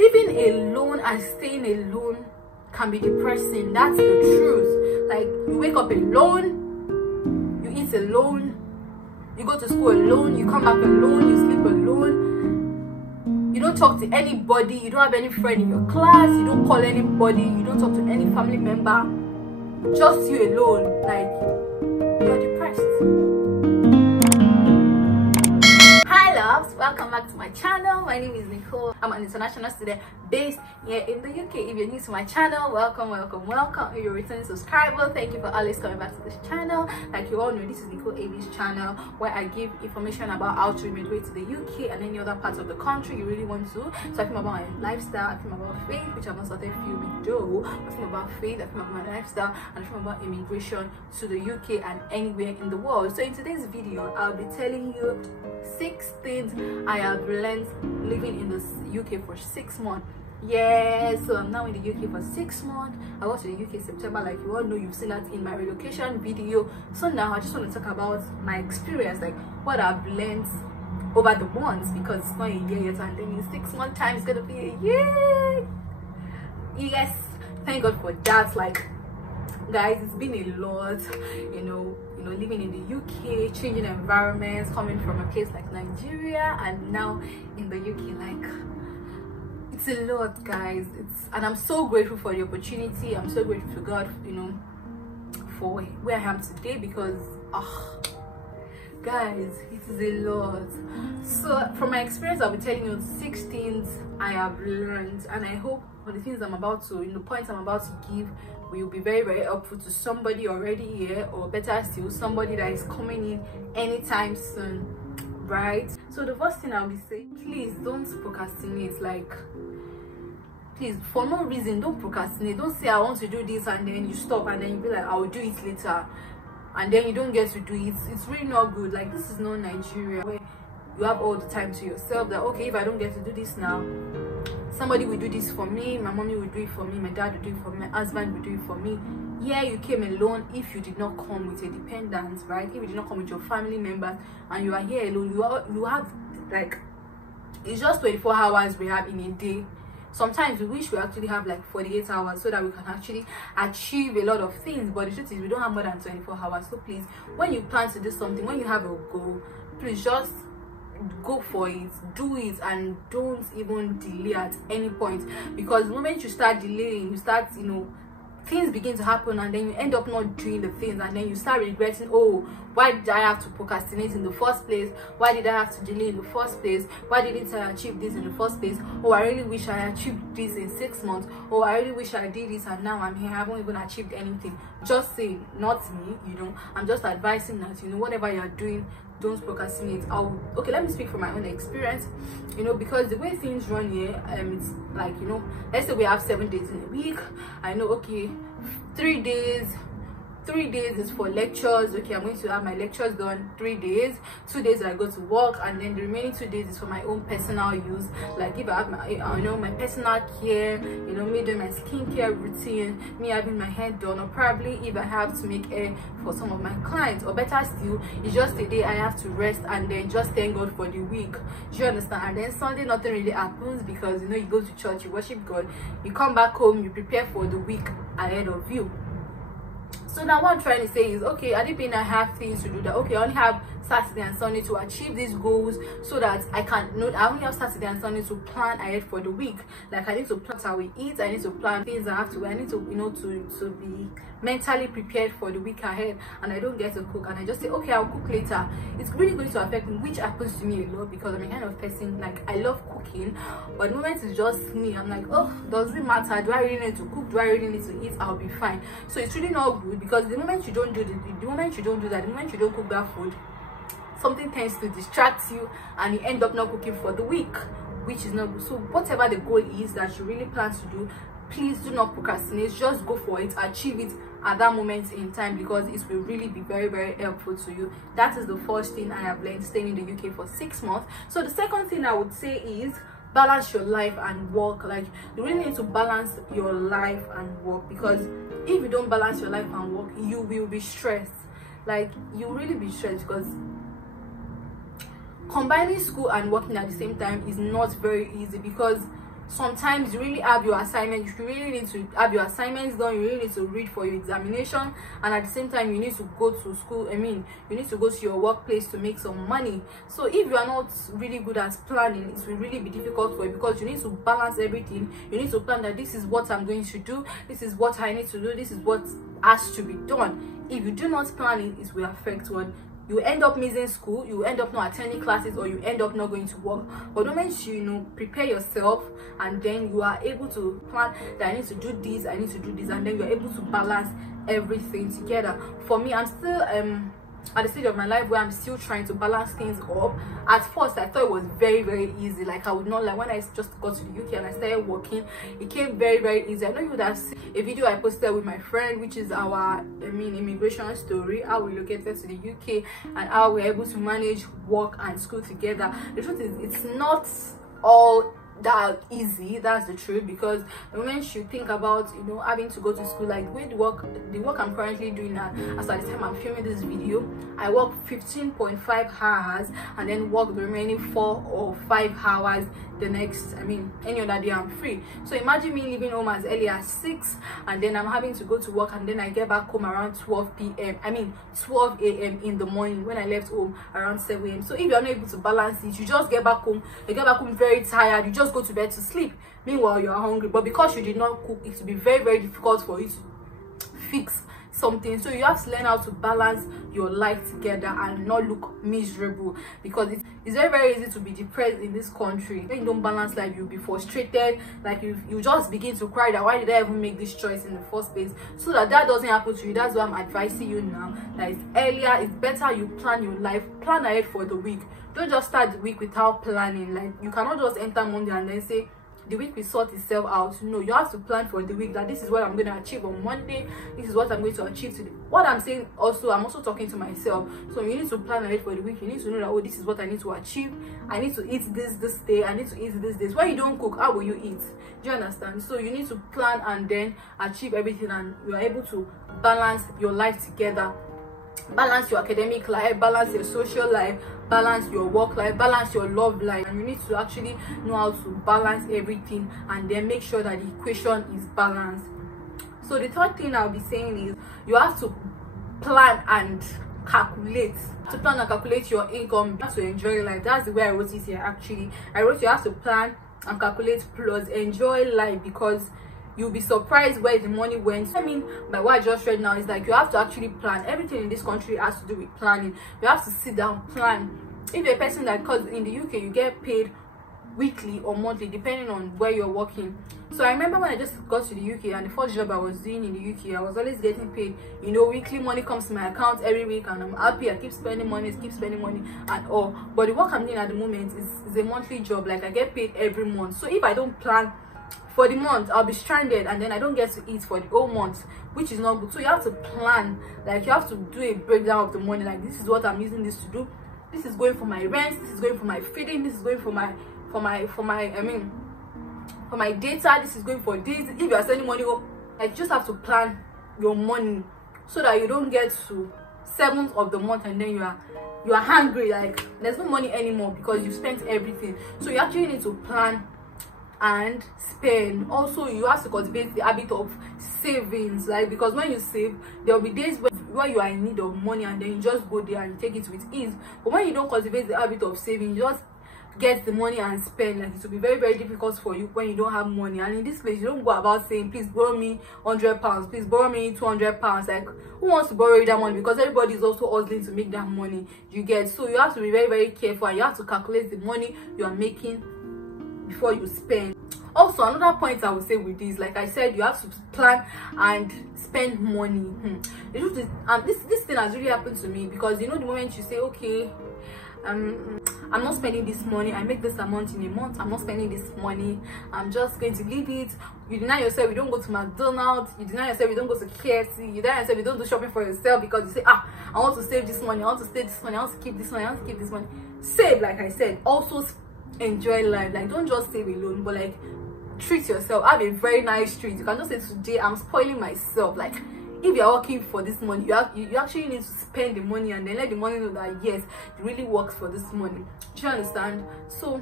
living alone and staying alone can be depressing. That's the truth. Like, you wake up alone, you eat alone, you go to school alone, you come back alone, you sleep alone, you don't talk to anybody, you don't have any friend in your class, you don't call anybody, you don't talk to any family member, just you alone. Like, you're depressed. Hi loves, welcome back to my channel. My name is Nicole. I'm an international student based here in the UK. If you're new to my channel, welcome. If you're a returning subscriber, thank you for always coming back to this channel. Like you all know, this is Nicole AB's channel, where I give information about how to immigrate to the UK and any other parts of the country you really want to. So I film about my lifestyle, I film about faith, which I've not started filming though. I film about faith, I film about my lifestyle, and I film about immigration to the UK and anywhere in the world. So in today's video, I'll be telling you 6 things I have learned living in the UK for 6 months. Yeah, so I'm now in the UK for 6 months. I got to the UK in September, like you all know, you've seen that in my relocation video. So now I just want to talk about my experience, like what I've learned over the months, because it's not a year yet, and then in 6 months time it's gonna be a year. Yes, thank God for that. Like, guys, it's been a lot, you know, living in the UK, changing environments, coming from a place like Nigeria and now in the UK. Like, it's a lot, guys. And I'm so grateful for the opportunity. I'm so grateful to God, you know, for where I am today, because guys, it is a lot. So from my experience, I'll be telling you 6 things I have learned, and I hope for the things I'm about to, the points I'm about to give will be very, very helpful to somebody already here, or better still, somebody that is coming in anytime soon, right? So the first thing I'll be saying, please don't procrastinate. Like, please, for no reason, don't procrastinate. Don't say I want to do this and then you stop and then you be like, I will do it later, and then you don't get to do it. It's really not good. Like, this is not Nigeria where you have all the time to yourself, that okay, if I don't get to do this now, somebody will do this for me, my mommy will do it for me, my dad will do it for me, my husband will do it for me. Yeah, you came alone if you did not come with a dependent, right? If you did not come with your family members and you are here alone, you have, like, it's just 24 hours we have in a day. Sometimes we wish we actually have like 48 hours so that we can actually achieve a lot of things, but the truth is we don't have more than 24 hours. So please, when you plan to do something, when you have a goal, please just go for it, do it, and don't even delay at any point, because the moment you start delaying, you start, you know, things begin to happen and then you end up not doing the things, and then you start regretting, oh, why did I have to procrastinate in the first place? Why did I have to delay in the first place? Why didn't I achieve this in the first place? Oh, I really wish I achieved this in 6 months. Oh, I really wish I did this and now I'm here, I haven't even achieved anything. Just say, not me, you know. I'm just advising that, you know, whatever you're doing, don't procrastinate. Okay, let me speak from my own experience, you know, because the way things run here, it's like, you know, let's say we have 7 days in a week. I know, okay, 3 days is for lectures. Okay, I'm going to have my lectures done 3 days. 2 days I go to work, and then the remaining 2 days is for my own personal use. Like, if I have my, you know, my personal care, you know, me doing my skincare routine, me having my hair done, or probably if I have to make hair for some of my clients, or better still, it's just a day I have to rest and then just thank God for the week. Do you understand? And then Sunday nothing really happens, because you know, you go to church, you worship God, you come back home, you prepare for the week ahead of you. So now what I'm trying to say is, okay, I didn't I have things to do, that okay, I only have Saturday and Sunday to achieve these goals, so that I can know I only have Saturday and Sunday to plan ahead for the week. Like, I need to plan how we eat, I need to plan things I need to, you know, to be mentally prepared for the week ahead, and I don't get to cook, and I just say, okay, I'll cook later. It's really going to affect me, which happens to me a lot, because I'm a kind of person, like, I love cooking, but the moment it's just me, I'm like, oh, does it matter? Do I really need to cook? Do I really need to eat? I'll be fine. So it's really not good, because the moment you don't do that, the moment you don't cook that food, something tends to distract you and you end up not cooking for the week, which is not good. So whatever the goal is that you really plan to do, please do not procrastinate. Just go for it, achieve it at that moment in time, because it will really be very, very helpful to you. That is the first thing I have learned staying in the UK for 6 months. So the second thing I would say is balance your life and work. Like, you really need to balance your life and work, because if you don't balance your life and work, you will be stressed. Like, you really be stressed, because combining school and working at the same time is not very easy, because sometimes you really have your assignment, you really need to have your assignments done, you really need to read for your examination, and at the same time you need to go to school. You need to go to your workplace to make some money. So if you are not really good at planning, it will really be difficult for you, because you need to balance everything. You need to plan that this is what I'm going to do, this is what I need to do, this is what has to be done. If you do not plan it will affect what you end up missing school, you end up not attending classes, or you end up not going to work. But the moment you prepare yourself, and then you are able to plan that I need to do this, I need to do this, and then you're able to balance everything together. For me, I'm still at the stage of my life where I'm still trying to balance things up. At first I thought it was very, very easy. Like, I would not like, when I just got to the UK and I started working, it came very, very easy. I know you would have seen a video I posted with my friend, which is our immigration story, how we relocated to the UK and how we're able to manage work and school together. The truth is, it's not all that easy. That's the truth, because the moment you think about having to go to school, like with the work I'm currently doing now, as at the time I'm filming this video, I work 15.5 hours and then work the remaining 4 or 5 hours the next, any other day I'm free. So imagine me leaving home as early as 6, and then I'm having to go to work, and then I get back home around 12 a.m. in the morning, when I left home around 7 a.m. So if you're not able to balance it, you just get back home, very tired, you just go to bed to sleep. Meanwhile, you are hungry, but because you did not cook, it will be very, very difficult for you to fix something. So you have to learn how to balance your life together and not look miserable, because it's very, very easy to be depressed in this country. When you don't balance life, you'll be frustrated, like you just begin to cry that why did I even make this choice in the first place. So that doesn't happen to you, that's why I'm advising you now that it's better you plan your life, plan ahead for the week. Don't just start the week without planning. Like, you cannot just enter Monday and then say the week will sort itself out. No, you have to plan for the week, that this is what I'm going to achieve on Monday, this is what I'm going to achieve today. What I'm saying also, I'm also talking to myself. So you need to plan ahead for the week. You need to know that, oh, this is what I need to achieve. I need to eat this day, I need to eat this. When you don't cook, how will you eat? Do you understand? So you need to plan and then achieve everything, and you are able to balance your life together. Balance your academic life, balance your social life, balance your work life, balance your love life. And you need to actually know how to balance everything, and then make sure that the equation is balanced. So the third thing I'll be saying is, you have to plan and calculate. To plan and calculate your income, you have to enjoy life. That's the way I wrote it here. Actually, I wrote you have to plan and calculate plus enjoy life, because you'll be surprised where the money went. By what I just read now is like, you have to actually plan. Everything in this country has to do with planning. You have to sit down, plan. If you're a person that, because in the UK you get paid weekly or monthly depending on where you're working. So I remember when I just got to the UK, and the first job I was doing in the UK, I was always getting paid, weekly money comes to my account every week, and I'm happy. I keep spending money and all. But the work I'm doing at the moment is a monthly job. Like, I get paid every month. So if I don't plan for the month, I'll be stranded, and then I don't get to eat for the whole month, which is not good. So you have to plan. Like, you have to do a breakdown of the money. Like, this is what I'm using this to do, this is going for my rent, this is going for my feeding, this is going for my data, this is going for this. If you are sending money home, like, you just have to plan your money so that you don't get to 7th of the month and then you are hungry, like there's no money anymore because you spent everything. So you actually need to plan and spend. Also, you have to cultivate the habit of savings, like, because when you save, there will be days where you are in need of money, and then you just go there and take it with ease. But when you don't cultivate the habit of saving, you just get the money and spend. Like, it will be very, very difficult for you when you don't have money. And in this place, you don't go about saying, please borrow me £100, please borrow me £200. Like, who wants to borrow you that money? Because everybody is also hustling to make that money, you get. So you have to be very, very careful, and you have to calculate the money you are making before you spend. Also, another point I would say with this, like I said, you have to plan and spend money. The truth is, this thing has really happened to me, because the moment you say, okay, I'm not spending this money, I make this amount in a month, I'm not spending this money, I'm just going to leave it. You deny yourself, you don't go to McDonald's, you deny yourself, you don't go to KFC, you deny yourself, you don't do shopping for yourself, because you say, I want to save this money, I want to save this money, I want to keep this money, I want to keep this money. Save, like I said. Also enjoy life. Like, don't just save alone, but like, treat yourself. Have a very nice treat. You can just say, today I'm spoiling myself. Like, if you're working for this money, you actually need to spend the money, and then let the money know that yes, it really works for this money. Do you understand? So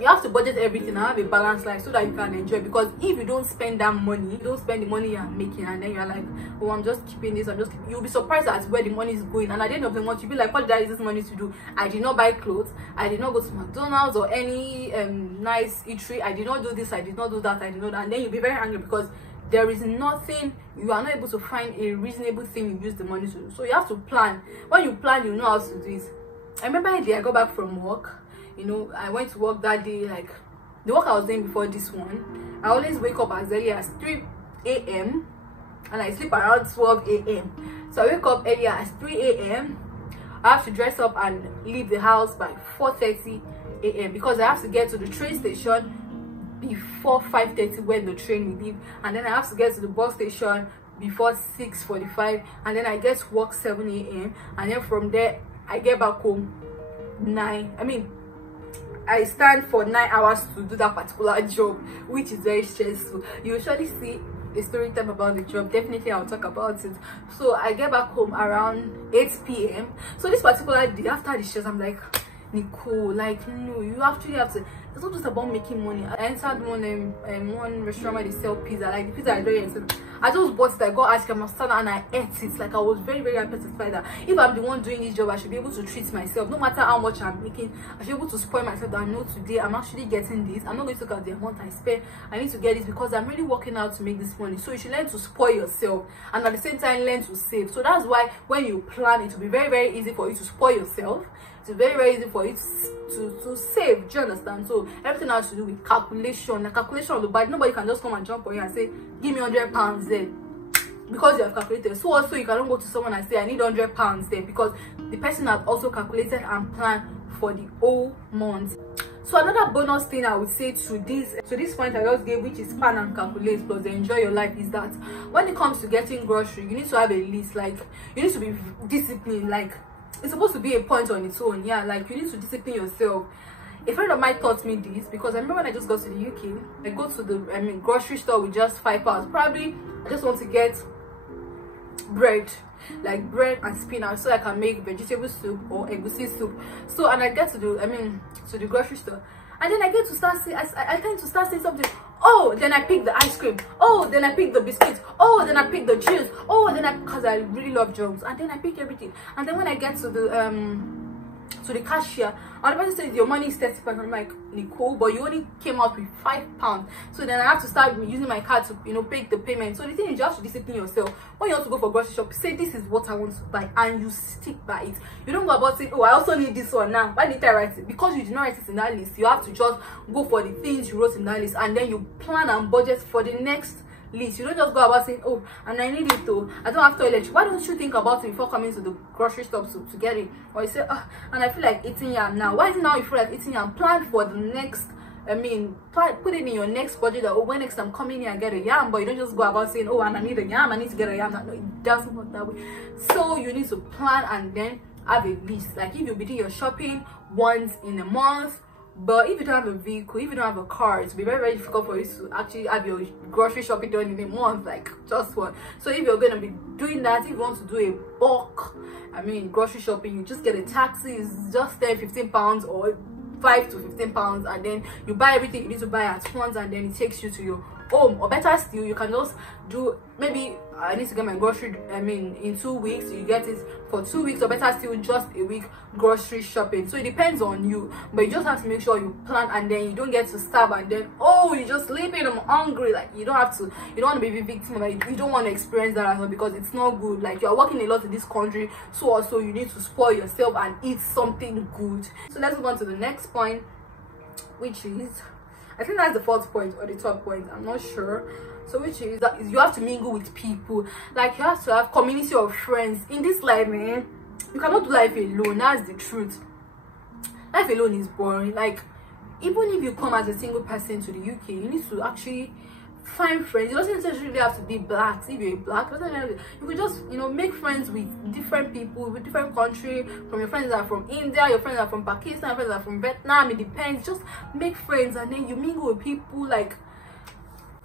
you have to budget everything and have a balanced life so that you can enjoy. Because if you don't spend that money, you don't spend the money you're making, and then you're like, oh, I'm just keeping this, you'll be surprised at where the money is going. And at the end of the month, you'll be like, what did I use this money to do? I did not buy clothes, I did not go to McDonald's or any nice eatery, I did not do this, I did not do that, I did not. And then you'll be very angry because there is nothing, you are not able to find a reasonable thing you use the money to do. So you have to plan. When you plan, you know how to do it. I remember the day I got back from work, you know, I went to work that day, like the work I was doing before this one, I always wake up as early as 3 a.m. and I sleep around 12 a.m. So I wake up earlier as 3 a.m. I have to dress up and leave the house by 4:30 a.m. because I have to get to the train station before 5:30 when the train will leave, and then I have to get to the bus station before 6:45, and then I get to work 7 a.m. and then from there I get back home 9. I stand for 9 hours to do that particular job, which is very stressful. You usually see a story time about the job, definitely I'll talk about it. So I get back home around 8 p.m. So this particular day, after the stress, I'm like, Nicole, like, no, you actually have to, it's not just about making money. I entered one restaurant where they sell pizza, like the pizza is very expensive. I just bought it, I got ice cream, and I ate it. Like, I was very, very happy that if I'm the one doing this job, I should be able to treat myself. No matter how much I'm making, I should be able to spoil myself that I know today I'm actually getting this. I'm not going to look at the amount I spend. I need to get this because I'm really working out to make this money. So you should learn to spoil yourself and at the same time learn to save. So that's why when you plan, it will be very, very easy for you to spoil yourself. It's very, very easy for you to save. Do you understand? So everything has to do with calculation. Like calculation of the budget. Nobody can just come and jump on you and say, give me £100 there, because you have calculated. So also you cannot go to someone and say, I need £100 there, because the person has also calculated and planned for the whole month. So another bonus thing I would say to this point I just gave, which is plan and calculate plus enjoy your life, is that when it comes to getting grocery, you need to have a list. Like, you need to be disciplined. Like, it's supposed to be a point on its own. Yeah, like, you need to discipline yourself. A friend of mine taught me this, because I remember when I just got to the UK, I go to the grocery store with just £5. Probably I just want to get bread, like bread and spinach, so I can make vegetable soup or egusi soup. So, and I get to the to the grocery store, and then I get to start saying, I tend to start saying something. Oh, then I pick the ice cream. Oh, then I pick the biscuits. Oh, then I pick the juice. Oh, then because I really love jobs, and then I pick everything. And then when I get to the cashier, and the person says your money is 30 pounds. I'm like, Nicole, but you only came out with £5. So then I have to start using my card to pay the payment. So the thing is, you have to discipline yourself. When you want to go for grocery shop, say this is what I want to buy, and you stick by it. You don't go about saying, oh, I also need this one now. Why did I write it? Because you did not write it in that list. You have to just go for the things you wrote in that list, and then you plan and budget for the next list. You don't just go about saying, oh, and I need it though, I don't have toilet. Why don't you think about it before coming to the grocery store to get it? Or you say, oh, and I feel like eating yam now. Why is it now you feel like eating yam? Plan for the next, put it in your next budget that, oh, when next I'm coming here and get a yam. But you don't just go about saying, oh, and I need a yam, I need to get a yam. No, it doesn't work that way. So you need to plan and then have a list. Like, if you'll be doing your shopping once in a month, but if you don't have a vehicle, if you don't have a car, it's be very, very difficult for you to actually have your grocery shopping done in a month, like just one. So if you're going to be doing that, if you want to do a bulk grocery shopping, you just get a taxi. It's just £10-15 or £5 to £15, and then you buy everything you need to buy at once, and then it takes you to your home. Or better still, you can just do, maybe I need to get my grocery in 2 weeks, you get it for 2 weeks, or better still, just a week grocery shopping. So it depends on you, but you just have to make sure you plan, and then you don't get to starve, and then, oh, you're just sleeping, I'm hungry. Like, you don't want to be a victim of it. You don't want to experience that as well, because it's not good. Like, you're working a lot in this country, so also you need to spoil yourself and eat something good. So let's move on to the next point, which is, I think that's the fourth point or the third point, I'm not sure. So which is that you have to mingle with people. Like, you have to have community of friends in this life, man. You cannot do life alone. That's the truth. Life alone is boring. Like, even if you come as a single person to the UK, you need to actually find friends. It doesn't necessarily have to be black. If you're a black, you could just make friends with different people, with different country. From your friends that are from India, your friends that are from Pakistan, your friends that are from Vietnam. It depends. Just make friends, and then you mingle with people. Like,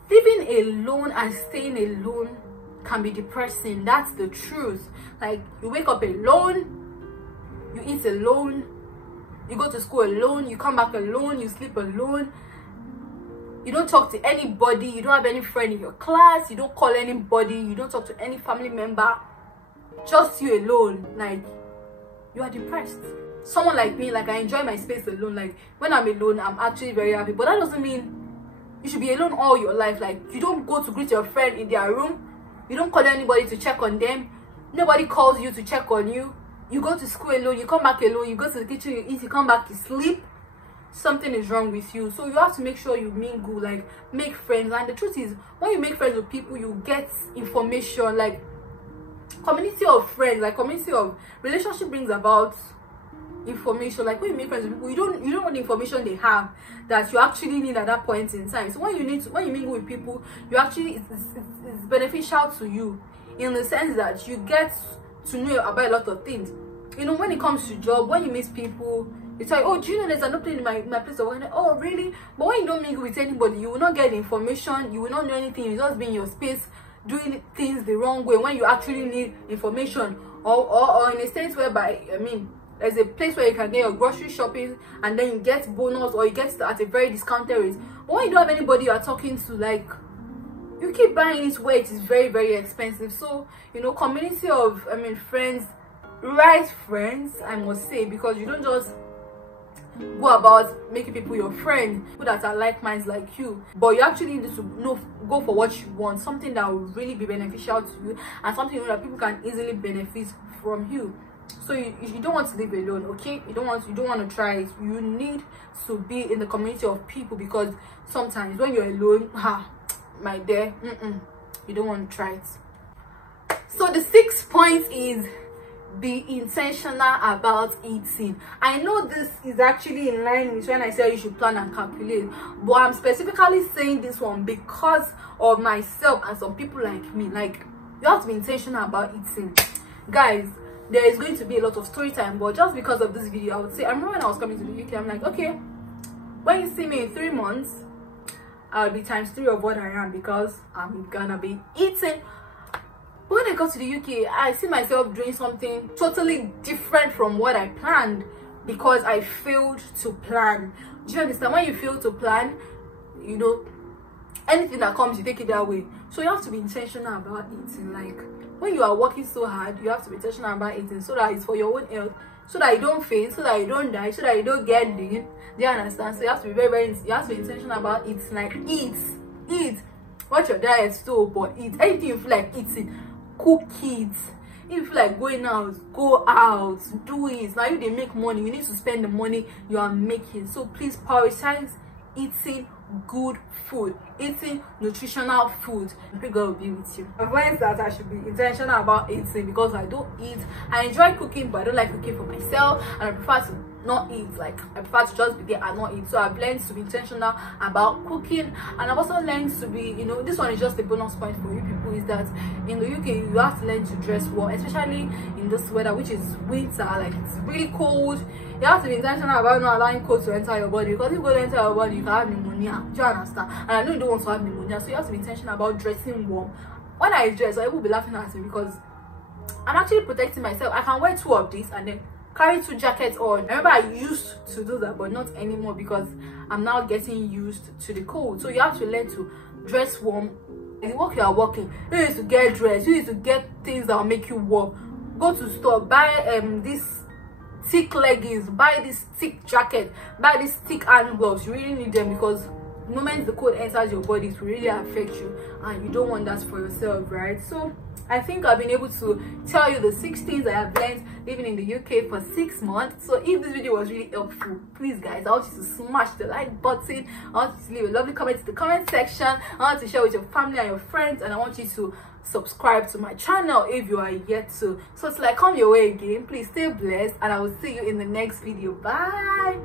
living alone and staying alone can be depressing. That's the truth. Like, you wake up alone, you eat alone, You go to school alone, you come back alone, you sleep alone, you don't talk to anybody, you don't have any friend in your class, you don't call anybody, you don't talk to any family member, just you alone. Like, you are depressed. Someone like me, like, I enjoy my space alone. Like, when I'm alone, I'm actually very happy. But that doesn't mean you should be alone all your life. Like, you don't go to greet your friend in their room, you don't call anybody to check on them, nobody calls you to check on you. You go to school alone, you come back alone, you go to the kitchen, you eat, you come back, you sleep. Something is wrong with you. So you have to make sure you mingle, like, make friends. And the truth is, when you make friends with people, you get information. Like, community of friends, like, community of relationship brings about information. Like, when you make friends with people, you don't know the information they have that you actually need at that point in time. So when you mingle with people, you actually, it's beneficial to you, in the sense that you get to know about a lot of things. You know, when it comes to job, when you meet people, you tell, oh, do you know there's an opening in my place of work? Oh, really? But when you don't mingle with anybody, you will not get information, you will not know anything. You just be in your space doing things the wrong way when you actually need information. Or in a state whereby, I mean, there's a place where you can get your grocery shopping and then you get bonus, or you get it at a very discounted rate. But when you don't have anybody you are talking to, like, you keep buying it where it is very, very expensive. So, you know, community of, I mean, friends, right friends, I must say, because you don't just go about making people your friend, people that are like minds like you, but you actually need to go for what you want, something that will really be beneficial to you, and something that people can easily benefit from you. So you don't want to live alone, okay? You don't want to try it. You need to be in the community of people, because sometimes when you're alone, my dear, you don't want to try it. So the 6th point is, be intentional about eating. I know this is actually in line with when I say you should plan and calculate, but I'm specifically saying this one because of myself and some people like me. Like, you have to be intentional about eating, guys. There is going to be a lot of story time, but just because of this video, I would say, I remember when I was coming to the UK, I'm like, okay, when you see me in 3 months, I'll be ×3 of what I am, because I'm gonna be eating. But when I got to the UK, I see myself doing something totally different from what I planned, because I failed to plan. Do you understand? When you fail to plan, you know, anything that comes, you take it that way. So you have to be intentional about eating. Like, when you are working so hard, you have to be intentional about eating, so that it's for your own health, so that you don't faint, so that you don't die, so that you don't get lean. Do you understand? So you have to be you have to be intentional about eating. Like, eat. Watch your diet too, but eat. Anything you feel like eating, cook it. If you feel like going out, go out, do it. Now you they make money, you need to spend the money you are making. So please prioritize eating good food, eating nutritional food. God will be with you. I've learned that I should be intentional about eating, because I don't eat. I enjoy cooking, but I don't like cooking for myself, and I prefer to not eat. Like, I prefer to just be there and not eat. So I've learned to be intentional about cooking, and I've also learned to be, you know, this one is just a bonus point for you people, is that in the UK you have to learn to dress well, especially in this weather, which is winter. Like, it's really cold. You have to be intentional about not allowing cold to enter your body, because if cold enter your body, you can have pneumonia. Do you understand? And I know you don't want to have pneumonia, so you have to be intentional about dressing warm. When I dress, I will be laughing at me, because I'm actually protecting myself. I can wear 2 of these and then carry 2 jackets on. I remember I used to do that, but not anymore, because I'm now getting used to the cold. So you have to learn to dress warm. In the work you are working, you need to get dressed, you need to get things that will make you warm. Go to store, buy this thick leggings, buy this thick jacket, buy this thick hand gloves. You really need them, because the moment the cold enters your body, it will really affect you, and you don't want that for yourself, right? So I think I've been able to tell you the 6 things I have learned living in the UK for 6 months. So if this video was really helpful, please guys, I want you to smash the like button. I want you to leave a lovely comment in the comment section. I want to share with your family and your friends, and I want you to subscribe to my channel if you are yet to. So till I come your way again, please stay blessed, and I will see you in the next video. Bye.